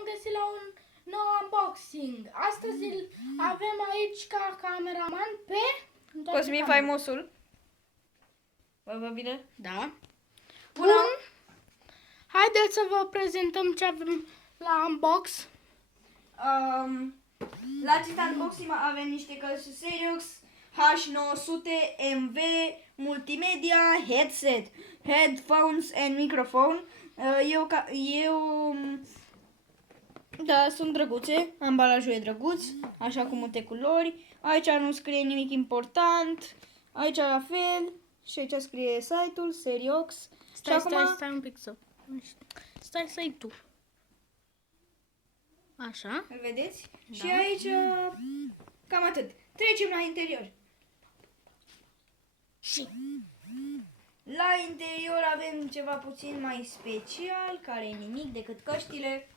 v-am găsit la un nou unboxing. Astăzi îl avem aici ca cameraman pe Cosmin Faimosul. Vă bine? Da. Bun. Haideți să vă prezentăm ce avem la unbox. La acest unboxing avem niște căști Seriox H900 MV Multimedia Headset, Headphones and Microphone. Da, sunt drăguțe, ambalajul e drăguț, așa cu multe culori. Aici nu scrie nimic important, aici la fel și aici scrie site-ul Seriox. Stai un pic să... Stai tu. Așa. Îl vedeți? Da. Și aici cam atât. Trecem la interior. Și... La interior avem ceva puțin mai special, care e nimic decât căștile.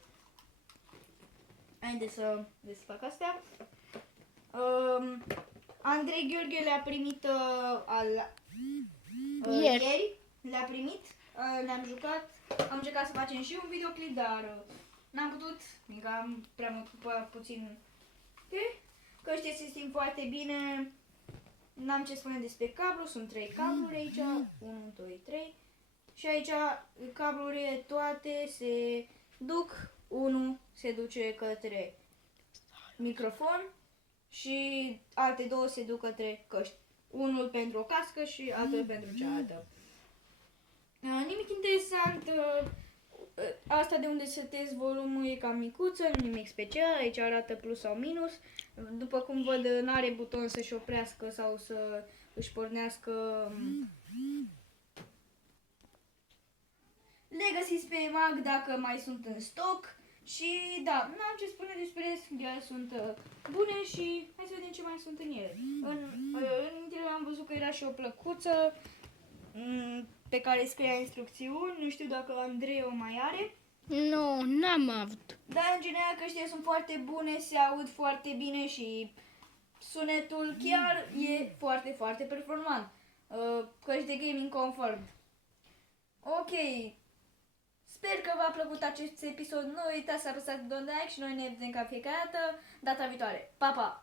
Haideți să desfac astea. Andrei Gheorghe le-a primit ieri. Le-a primit, le-am jucat. Am încercat să facem și un videoclip, dar n-am putut, fiindcă am prea mult puțin. Căștile se simt foarte bine. N-am ce spune despre cablu, sunt 3 cabluri aici, 1, 2, 3. Și aici cablurile toate se duc, unul se duce către microfon și alte două se duc către căști. Unul pentru o cască și altul pentru cealaltă. Nimic interesant, asta de unde setez volumul e cam micuță, nimic special, aici arată plus sau minus. După cum văd, n-are buton să-și oprească sau să își pornească. Le găsiți pe EMAG dacă mai sunt în stoc. Și da, n-am ce spune despre ele, sunt bune și hai să vedem ce mai sunt în ele. În interior am văzut că era și o plăcuță pe care scria instrucțiuni, nu știu dacă Andrei o mai are. Nu, n-am avut. Dar în general căștile sunt foarte bune, se aud foarte bine și sunetul chiar e foarte, foarte performant. Căști de gaming confirmed. Ok, sper că v-a plăcut acest episod. Nu uitați să apăsați butonul de like și noi ne vedem ca fiecare dată, data viitoare. Pa, pa!